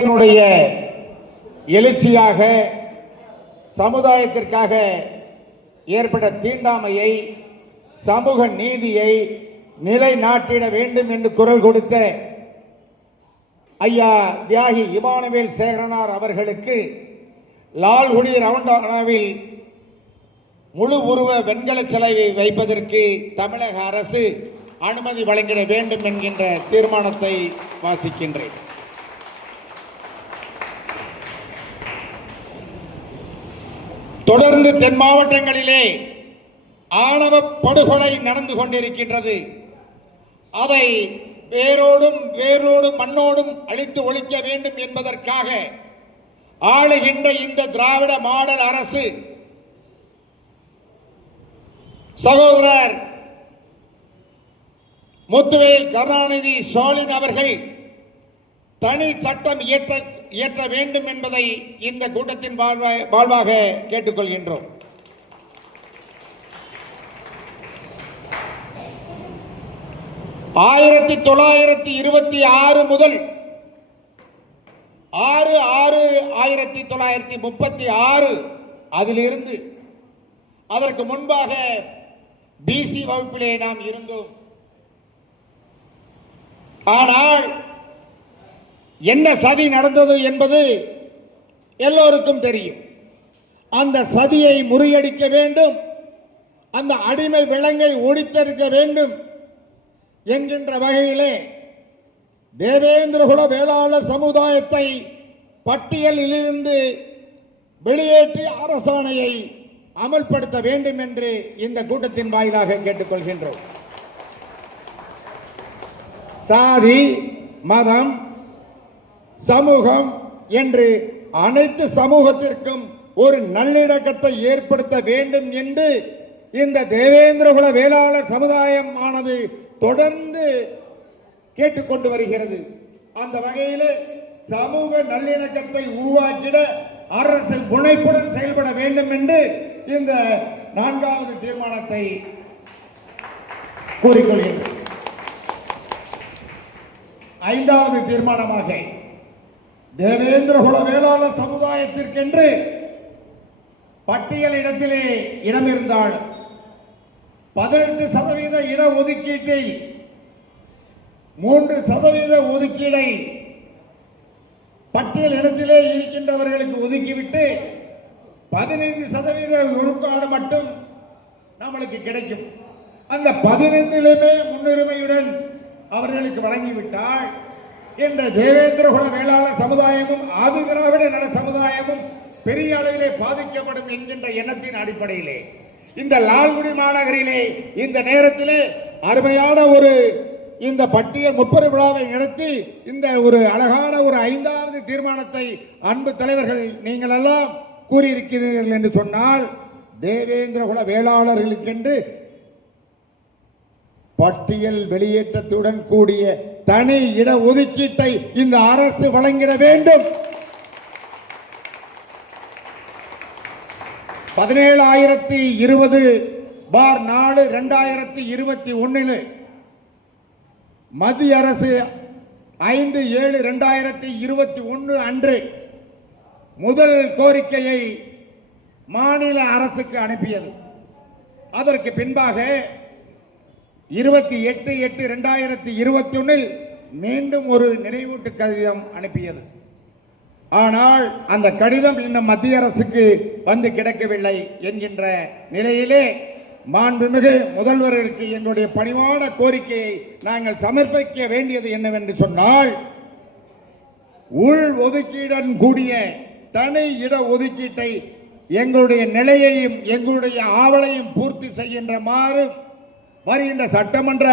சமுதாயத்தினுடைய எழுச்சியாக சமுதாயத்திற்காக ஏற்பட்ட தீண்டாமையை சமூக நீதியை நிலைநாட்டிட வேண்டும் என்று குரல் கொடுத்த ஐயா தியாகி இமானுவேல் சேகரனார் அவர்களுக்கு லால்குடி ரவுண்டானாவில் முழு உருவ வெண்கல சிலையை வைப்பதற்கு தமிழக அரசு அனுமதி வழங்கிட வேண்டும் என்கின்ற தீர்மானத்தை வாசிக்கின்றேன். தொடர்ந்து தென் மாவட்டங்களிலே ஆணவ படுகொலை நடந்து கொண்டிருக்கின்றது. அதை வேரோடும் மண்ணோடும் அழித்து ஒழிக்க வேண்டும் என்பதற்காக ஆளுகின்ற இந்த திராவிட மாடல் அரசு சகோதரர் முத்துவேல் கருணாநிதி ஸ்டாலின் அவர்கள் தனி சட்டம் இயற்ற வேண்டும் என்பதை இந்த கூட்டத்தின் வாழ்வாக கேட்டுக்கொள்கின்றோம். ஆயிரத்தி 1926 முதல் 6/6/1936 அதிலிருந்து அதற்கு முன்பாக பிசி வகுப்பிலே நாம் இருந்தோம். ஆனால் என்ன சதி நடந்தது என்பது எல்லோருக்கும் தெரியும். அந்த சதியை முறியடிக்க வேண்டும், அந்த அடிமை விலங்கை ஒழித்திருக்க வேண்டும் என்கின்ற வகையிலே தேவேந்திரகுல வேளாளர் சமுதாயத்தை பட்டியலிலிருந்து வெளியேற்றி அரசாணையை அமல்படுத்த வேண்டும் என்று இந்த கூட்டத்தின் வாயிலாக கேட்டுக்கொள்கின்றோம். சாதி, மதம், சமூகம் என்று அனைத்து சமூகத்திற்கும் ஒரு நல்லிணக்கத்தை ஏற்படுத்த வேண்டும் என்று இந்த தேவேந்திரகுல வேளாளர் சமுதாயம் ஆனது தொடர்ந்து கேட்டுக்கொண்டு வருகிறது. அந்த வகையில் சமூக நல்லிணக்கத்தை உருவாக்கிட அரசு முனைப்புடன் செயல்பட வேண்டும் என்று இந்த 4வது தீர்மானத்தை கூறிக்கொள்கிறேன். 5வது தீர்மானமாக தேவேந்திரகுல வேளாளர் சமுதாயத்திற்கென்று பட்டியல் இடத்திலே இடம் இருந்தால் 18% இட ஒதுக்கீட்டை 3% ஒதுக்கீடை பட்டியல் இடத்திலே இருக்கின்றவர்களுக்கு ஒதுக்கிவிட்டு 15% ஒதுக்காடு மட்டும் நம்மளுக்கு கிடைக்கும். அந்த 15லுமே முன்னுரிமையுடன் அவர்களுக்கு வழங்கிவிட்டால் என்ற தேவேந்திரகுல வேளாளர் சமுதாயமும் ஆதி திராவிட நல சமுதாயமும் பெரிய அளவிலே பாதிக்கப்படும் என்கின்ற எண்ணத்தின் அடிப்படையிலே இந்த லால்குடி மாநகரிலே இந்த நேரத்திலே அருமையான ஒரு இந்த பட்டியல் முப்பெரு விழாவை நடத்தி இந்த ஒரு அழகான ஒரு 5வது தீர்மானத்தை அன்பு தலைவர்கள் நீங்கள் எல்லாம் கூறியிருக்கிறீர்கள் என்று சொன்னால் தேவேந்திரகுல வேளாளர்களுக்கென்று பட்டியல் வெளியேற்றத்துடன் கூடிய தனி இட ஒதுக்கீட்டை இந்த அரசு வழங்கிட வேண்டும். 17,020/4/2021 மத்திய அரசு 5/7/2021 அன்று முதல் கோரிக்கையை மாநில அரசுக்கு அனுப்பியது. அதற்கு பின்பாக 28/8/2021 மீண்டும் ஒரு நினைவூட்டு கடிதம் அனுப்பியது. ஆனால் அந்த கடிதம் இன்னும் மத்திய அரசுக்கு வந்து கிடைக்கவில்லை என்கின்ற நிலையிலே மாண்புமிகு முதல்வர்களுக்கு எங்களுடைய பணிவான கோரிக்கையை நாங்கள் சமர்ப்பிக்க வேண்டியது என்னவென்று சொன்னால், உள் ஒதுக்கீடன் கூடிய தனி இட ஒதுக்கீட்டை எங்களுடைய நிலையையும் எங்களுடைய ஆவலையும் பூர்த்தி செய்கின்றமாறு வருகின்ற சட்டமன்ற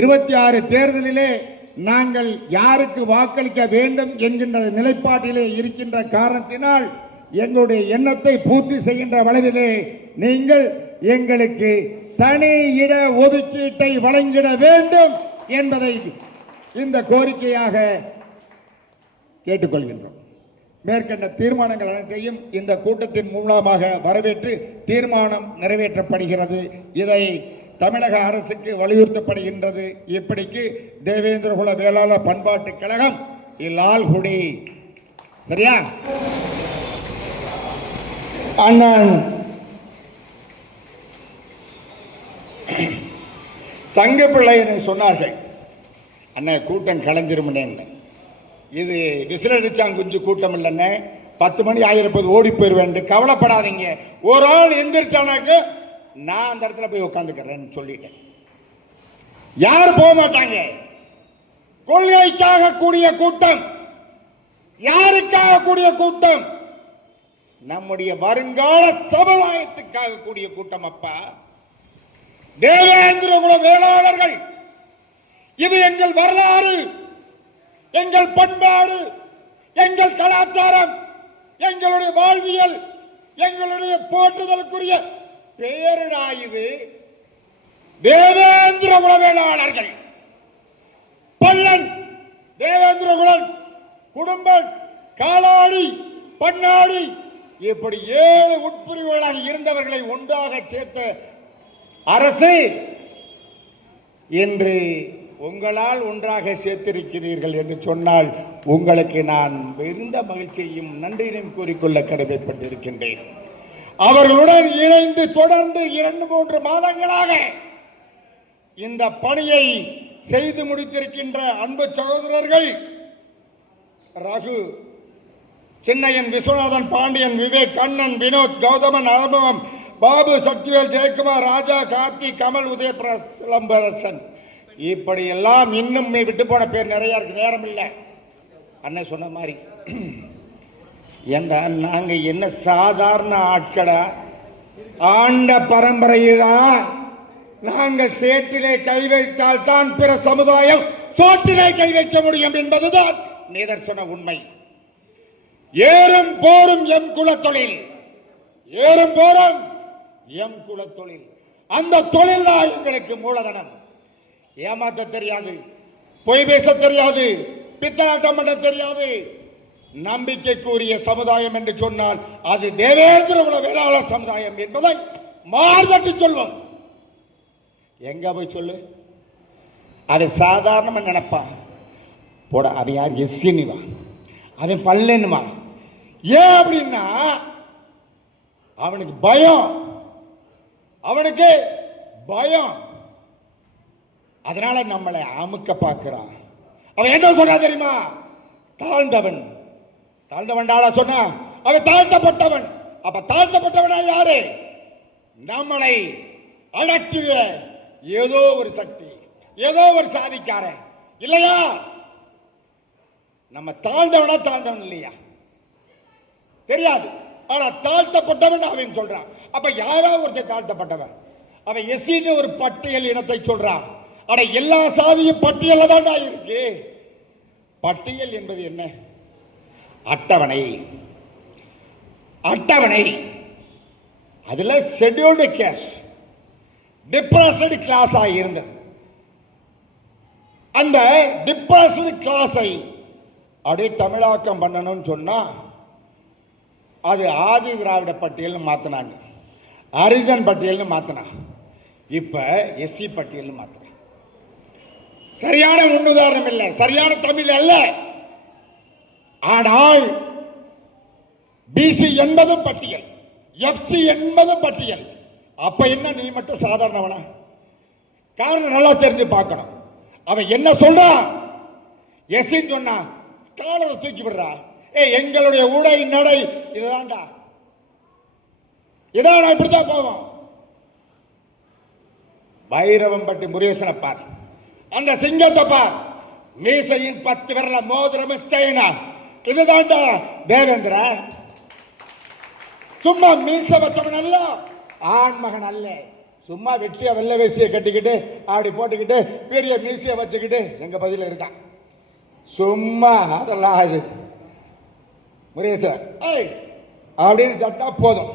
26 தேர்தலிலே நாங்கள் யாருக்கு வாக்களிக்க வேண்டும் என்கின்ற நிலைப்பாட்டிலே இருக்கின்ற காரணத்தினால் எங்களுடைய எண்ணத்தை பூர்த்தி செய்கின்ற வளைவிலே நீங்கள் எங்களுக்கு தனி இட ஒதுக்கீட்டை வழங்கிட வேண்டும் என்பதை இந்த கோரிக்கையாக கேட்டுக்கொள்கின்றோம். மேற்கண்ட தீர்மானங்கள் அனைத்தையும் இந்த கூட்டத்தின் மூலமாக வரவேற்று தீர்மானம் நிறைவேற்றப்படுகிறது. இதை தமிழக அரசுக்கு வலியுறுத்தப்படுகின்றது. இப்படிக்கு தேவேந்திரகுல வேளாளர் பண்பாட்டு கழகம் லால்குடி. சரியா? அண்ணன் சங்க பிள்ளைன்னு சொன்னார்கள். அண்ணன் கூட்டம் கலைஞ்சிருமுன்னு. இது விசிலடிச்சாங்குஞ்சு கூட்டம் இல்லைன்னு 10 மணி ஆயிருப்பது ஓடி போயிருவேன். கவலைப்படாதீங்க. ஒரு ஆள் எந்திரிச்சானாக்க நான் அந்த இடத்துல போய் உட்காந்துக்கிறேன்னு சொல்லிட்டேன். யார் போக மாட்டாங்க. கொள்கைக்காக கூடிய கூட்டம், யாருக்காக கூடிய கூட்டம்? நம்முடைய வருங்கால சமுதாயத்துக்காக கூடிய கூட்டம். அப்பா தேவேந்திர குல வேளாளர்கள், இது எங்கள் வரலாறு, எங்கள் பண்பாடு, எங்கள் கலாச்சாரம், எங்களுடைய வாழ்வியல், எங்களுடைய போற்றுதலுக்குரிய பேரடா இது. தேவேந்திர குல வேளாளர்கள், பல்லன், தேவேந்திரகுலன், குடும்பம், காலாடி, பண்ணாடி, இப்படி 7 உட்பிரிவுகளாக இருந்தவர்களை ஒன்றாக சேர்த்த அரசு இன்று உங்களால் ஒன்றாக சேர்த்திருக்கிறீர்கள் என்று சொன்னால் உங்களுக்கு நான் மிகுந்த மகிழ்ச்சியையும் நன்றியையும் கூறிக்கொள்ள கடமைப்பட்டிருக்கின்றேன். அவர்களுடன் இணைந்து தொடர்ந்து 2-3 மாதங்களாக இந்த பணியை செய்து முடித்திருக்கின்ற அன்பு சகோதரர்கள் ரகு, சின்னையன், விஸ்வநாதன், பாண்டியன், விவேக், கண்ணன், வினோத், கௌதமன், அனுபவம், பாபு, சக்திவேல், ஜெயக்குமார், ராஜா, கார்த்தி, கமல், உதயபிரசன், இப்படி எல்லாம் இன்னும் விட்டு போன பேர் நிறைய இருக்கு. நேரம் இல்லை. அண்ணன் சொன்ன மாதிரி நாங்க என்ன சாதாரண ஆட்களா? ஆண்ட பரம்பரையிலா? நாங்கள் சேற்றிலே கை வைத்தால் தான் பிற சமுதாயம் சோற்றிலே கை வைக்க முடியும் என்பதுதான் நிதர்சன உண்மை. ஏறும் போரும் எம் குலத்தொழில், ஏறும் போரும் எம் குலத்தொழில். அந்த தொழில் தான் எங்களுக்கு மூலதனம். ஏமாத்த தெரியாது, பொய் பேச தெரியாது, பித்தலாட்டம் பண்ண தெரியாது. நம்பிக்கைக்குரிய சமுதாயம் என்று சொன்னால் அது தேவேந்திர குல வேளாளர் சமுதாயம் என்பதை மார்தட்டி சொல்வோம். எங்க போய் சொல்லு, அதை சாதாரணமா நினைப்பான். போட அவன் யார்? எஸ்சின்னுவா, அவன் பல்லன்னுவா. ஏன் அப்படின்னா அவனுக்கு பயம், அவனுக்கு பயம். அதனால நம்மளை அமுக்க பார்க்கிறான். அவன் என்ன சொல்றா தெரியுமா? தாழ்ந்தவன். தாழ்ந்தவன் சொன்னா அவன் தாழ்த்தப்பட்டவன். அப்ப தாழ்த்தப்பட்டவனா யாரு? நம்மளை அடக்கிய ஏதோ ஒரு சக்தி, ஏதோ ஒரு சாதிக்காரன் இல்லையா? நம்ம தாழ்ந்தவனா தாழ்ந்தவன் இல்லையா தெரியாது. ஆனா தாழ்த்தப்பட்டவன் அவன் சொல்றான். அப்ப யாரோ ஒருத்தர் தாழ்த்தப்பட்டவன். அவன் எஸ்சின்னு ஒரு பட்டியல் இனத்தை சொல்றான். ஆனா எல்லா சாதியும் பட்டியல தான்டா இருக்கு. பட்டியல் என்பது என்ன? அட்டவணை. அட்டவணை. அதுல ஷெட்யூல்டு கேஸ்ட், டிப்ரஸ்டு கிளாஸ் இருந்தது. அந்த டிப்ரஸ்டு கிளாஸை அப்படியே தமிழாக்கம் பண்ணணும்னு சொன்னா அது ஆதி திராவிட பட்டியல் மாத்தினாங்க, ஹரிஜன் பட்டியல் மாத்தினாங்க, இப்ப எஸ்சி பட்டியல் மாத்தினாங்க. சரியான முன்னுதாரணம் இல்லை, சரியான தமிழ் அல்ல. ஆனால் பிசி என்பதும் பட்டியல், எஃப்சி என்பதும் பட்டியல். அப்ப என்ன நீ மட்டும் சாதாரணவனா? காரணம் நல்லா தெரிஞ்சு பார்க்கணும். அவன் என்ன சொல்றான்? எஸ்ன்னு சொன்னா காலரை தூக்கி விடுறா. எங்களுடைய உடை நடை இதுதான்டா, இதான் இப்படித்தான் போவோம். வைரவம்பட்டி முருகேசனை பார், அந்த சிங்கத்தை பார், மீசையின் 10 விரல மோதிரம் செய்யனா, இதுதான்டா தேவேந்திர. சும்மா மீச வச்சவன் அல்ல, ஆண்மகன் அல்ல. சும்மா வெட்டியா வெள்ளை வேசியை கட்டிக்கிட்டு அப்படி போட்டுக்கிட்டு பெரிய மீசையை வச்சுக்கிட்டு எங்க பதில இருக்கான். சும்மா அதெல்லாம் அது முருகேசன் அப்படின்னு கேட்டா போதும்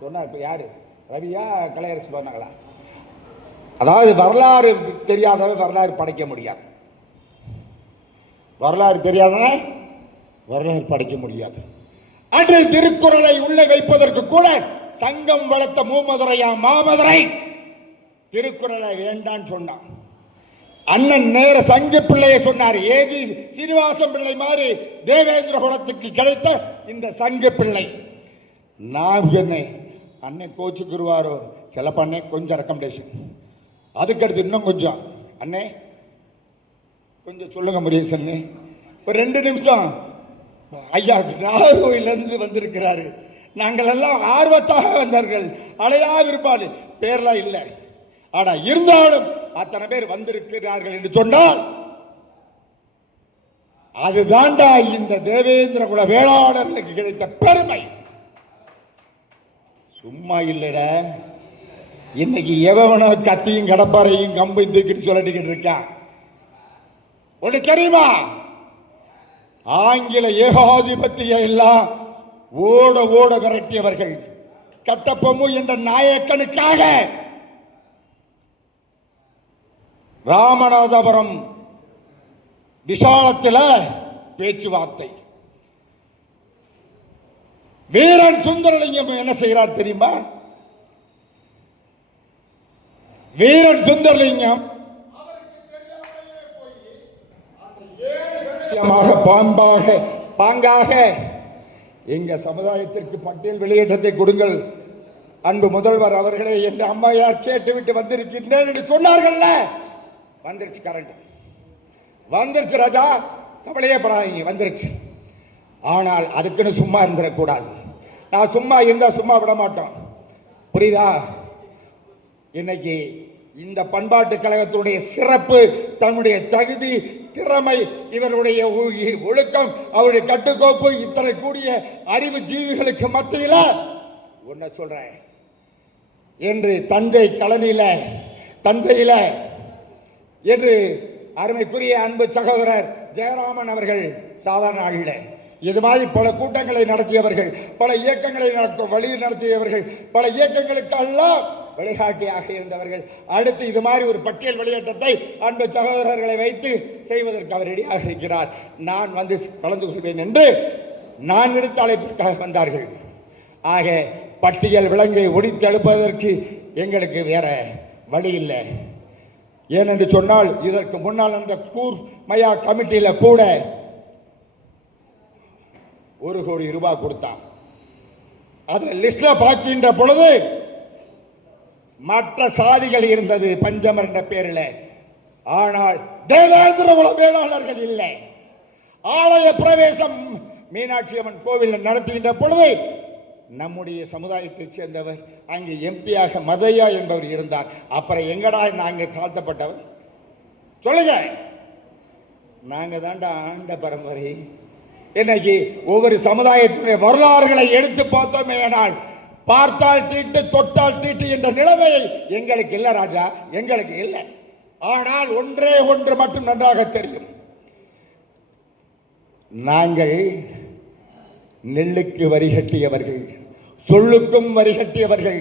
சொன்னா. இப்ப யாரு? ரவியா கலையரசு சொன்னாங்களா? அதாவது வரலாறு தெரியாதவன் வரலாறு படைக்க முடியாது. வரலாறு தெரியாதவன் வரலாறு படைக்க முடியாது. அன்று திருக்குறளை உள்ளே வைப்பதற்கு கூட சங்கம் வளர்த்த மூமதுரையா மாமதுரை திருக்குறளை வேண்டான்னு சொன்னான். அண்ணன் நேர சங்க பிள்ளையை சொன்னார். ஏஜி சீனிவாசன் பிள்ளை மாதிரி தேவேந்திர குலத்துக்கு கிடைத்த இந்த சங்க பிள்ளை. நான் சொன்னேன், அண்ணன் கோச்சுக்குருவாரோ சில பண்ணே கொஞ்சம் ரெக்கமெண்டேஷன், அதுக்கடுத்து இன்னும் கொஞ்சம் அண்ணே கொஞ்சம் சொல்லுங்க முருகேசன், ஒரு 2 நிமிஷம். ஐயா நாகர்கோவிலிருந்து வந்திருக்கிறாரு, நாங்கள் எல்லாம் ஆர்வத்தாக வந்தார்கள், அலையா விருப்பாடு பேர்லாம் இல்லை, ஆனா இருந்தாலும் அத்தனை பேர் வந்திருக்கிறார்கள் என்று சொன்னால் அதுதான்டா இந்த தேவேந்திர குல வேளாளர்களுக்கு கிடைத்த பெருமை. சும்மா இல்லட, இன்னைக்கு எவனோ கத்தியும் கடப்பாரையும் கம்பையும் தூக்கிட்டு சொல்லிட்டு இருக்கான். ஒண்ணு தெரியுமா, ஆங்கில ஏகாதிபத்திய எல்லாம் ஓட ஓட விரட்டியவர்கள் கட்டபொம்மு என்ற நாயக்கனுக்காக ராமநாதபுரம் விசாலத்தில் பேச்சுவார்த்தை. வீரன் சுந்தரலிங்கம் என்ன செய்கிறார் தெரியுமா? வீரன் சுந்தரலிங்கம் பாங்காக எங்க சமுதாயத்திற்கு பட்டியல் வெளியேற்றத்தை கொடுங்கள் அன்பு முதல்வர் அவர்களே என்று அம்மையார் கேட்டுவிட்டு வந்திருக்கின்றேன் என்று சொன்னார்கள். வந்துருச்சு, கரண்ட் வந்துருச்சு ராஜா, கவலையே படாதீங்க, வந்துருச்சு. ஆனால் அதுக்குன்னு சும்மா இருந்துடக்கூடாது. நான் சும்மா இருந்தா சும்மா விட மாட்டோம், புரியுதா? இன்னைக்கு இந்த பண்பாட்டு கழகத்துடைய சிறப்பு, தன்னுடைய தகுதி, திறமை, இவருடைய ஒழுக்கம், அவருடைய கட்டுக்கோப்பு, இத்தனை கூடிய அறிவு ஜீவிகளுக்கு மத்தியில் ஒன்ன சொல்றேன் என்று தஞ்சை கலனியில தஞ்சையில என்று அருமைக்குரிய அன்பு சகோதரர் ஜெயராமன் அவர்கள் சாதாரண ஆள். இது மாதிரி பல கூட்டங்களை நடத்தியவர்கள், பல இயக்கங்களை வழி நடத்தியவர்கள், பல இயக்கங்களுக்கெல்லாம் வழிகாட்டியாக இருந்தவர்கள். அடுத்து இது மாதிரி ஒரு பட்டியல் வெளியேற்றத்தை அன்பு சகோதரர்களை வைத்து செய்வதற்கு அவர் ரெடியாக இருக்கிறார். நான் வந்து கலந்து கொள்வேன் என்று நான் விடுத்த அழைப்பிற்காக வந்தார்கள். ஆக பட்டியல் விலங்கை ஒடித்து எழுப்பதற்கு எங்களுக்கு வேற வழி இல்லை. ஏனென்று சொன்னால் இதற்கு முன்னால் அந்த கூர் மயா கமிட்டியில கூட 1 கோடி ரூபாய் கொடுத்தான். அதில் லிஸ்ட்ல பார்க்கின்ற பொழுது மற்ற சாதிகள் இருந்தது பஞ்சமர் என்ற பேரில். ஆனால் தேவேந்திர குல வேளாளர்கள் இல்லை. ஆலய பிரவேசம் மீனாட்சி அம்மன் கோவில் நடத்துகின்ற பொழுது நம்முடைய சமுதாயத்தைச் சேர்ந்தவர் அங்கு எம்பியாக மதையா என்பவர் இருந்தார். அப்புறம் எங்கடா நாங்கள் தாழ்த்தப்பட்டவர் சொல்லுங்க? நாங்க தாண்டா ஆண்ட பரம்பரை. இன்னைக்கு ஒவ்வொரு சமுதாயத்தினுடைய வரலாறுகளை எடுத்து பார்த்தோமே ஆனால் பார்த்தால் தீட்டு தொட்டால் தீட்டு என்ற நிலைமையை எங்களுக்கு இல்லை ராஜா, எங்களுக்கு இல்லை. ஆனால் ஒன்றே ஒன்று மட்டும் நன்றாக தெரியும், நாங்கள் நெல்லுக்கு வரி கட்டியவர்கள், சொல்லுக்கும் வரி கட்டியவர்கள்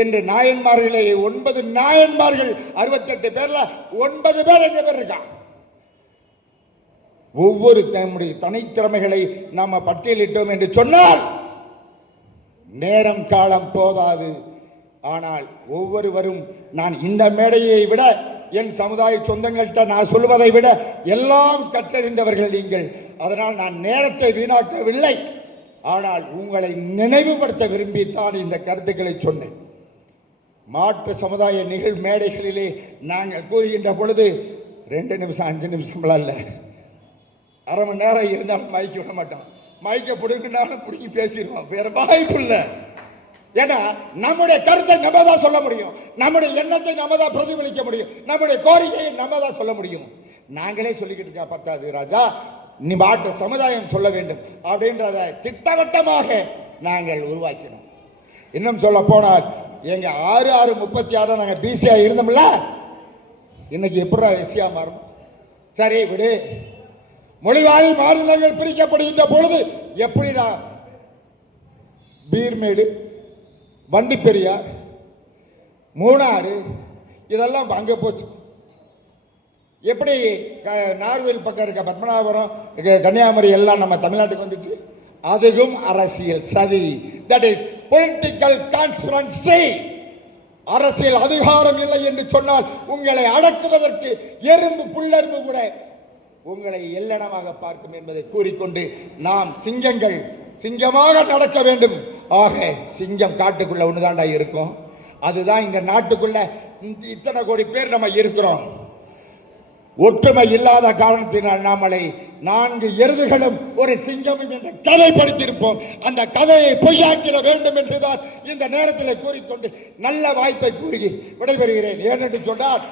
என்று நாயன்மார்களே 9 நாயன்மார்கள் 68 பேர்ல 9 பேர் எங்க பேர் இருக்கா. ஒவ்வொரு நம்முடைய தனித்திறமைகளை நாம பட்டியலிட்டோம் என்று சொன்னால் நேரம் காலம் போதாது. ஆனால் ஒவ்வொருவரும் நான் இந்த மேடையை விட என் சமுதாய சொந்தங்கள்கிட்ட நான் சொல்வதை விட எல்லாம் கற்றறிந்தவர்கள் நீங்கள். அதனால் நான் நேரத்தை வீணாக்கவில்லை. ஆனால் உங்களை நினைவுபடுத்த விரும்பித்தான் இந்த கருத்துக்களை சொன்னேன். மாற்று சமுதாய நிகழ் மேடைகளிலே நாங்கள் கூறுகின்ற பொழுது 2 நிமிஷம் 5 நிமிஷம் அல்ல, அரை மணி நேரம் இருந்தாலும் மைக்க விட மாட்டோம். மைக்க பிடுங்கினாலும் பிடிங்கி பேசிடுவோம், வேற வாய்ப்பு இல்லை. ஏன்னா நம்முடைய கருத்தை நம்ம தான் சொல்ல முடியும், நம்முடைய எண்ணத்தை நம்ம தான் பிரதிபலிக்க முடியும், நம்முடைய கோரிக்கையை நம்ம தான் சொல்ல முடியும். நாங்களே சொல்லிக்கிட்டு இருக்கா பத்தாது ராஜா, நீ மாற்று சமுதாயம் சொல்ல வேண்டும் அப்படின்றத திட்டவட்டமாக நாங்கள் உருவாக்கினோம். இன்னும் சொல்ல போனால் எங்க 6-6-36 நாங்க பிசியா இருந்தோம்ல, இன்னைக்கு எப்படி எஸ்சியா மாறும்? சரி விடு, மொழிவாழ் மாநிலங்கள் பிரிக்கப்படுகின்ற பொழுது எப்படிடா பீர்மேடு, வண்டிப்பெரியார், மூணாறு இதெல்லாம் அங்க போச்சு. எப்படி நார்வேல் பக்கம் இருக்க பத்மநாபபுரம், கன்னியாகுமரி எல்லாம் நம்ம தமிழ்நாட்டுக்கு வந்துச்சு. அதுவும் அரசியல் சதி, தட் இஸ் பொலிட்டிக்கல் கான்ஸ்பிரன்சி. அரசியல் அதிகாரம் இல்லை என்று சொன்னால் உங்களை அடக்குவதற்கு எறும்பு புல்லெரும்பு கூட உங்களை எல்லனமாக பார்க்கும் என்பதை கூறிக்கொண்டு நாம் சிங்கங்கள் சிங்கமாக நடக்க வேண்டும். ஆக சிங்கம் காட்டுக்குள்ள ஒண்ணுதாண்டா இருக்கும். அதுதான் இந்த நாட்டுக்குள்ள இத்தனை கோடி பேர் நம்ம இருக்கிறோம். ஒற்றுமை இல்லாத காரணத்தினால் நாமளை 4 எருதுகளும் ஒரு சிங்கமும் என்ற கதை படித்திருப்போம். அந்த கதையை பொய்யாக்கிட வேண்டும் என்றுதான் இந்த நேரத்தில் கூறிக்கொண்டு நல்ல வாய்ப்பை கூறி விடைபெறுகிறேன். ஏனென்று சொன்னால்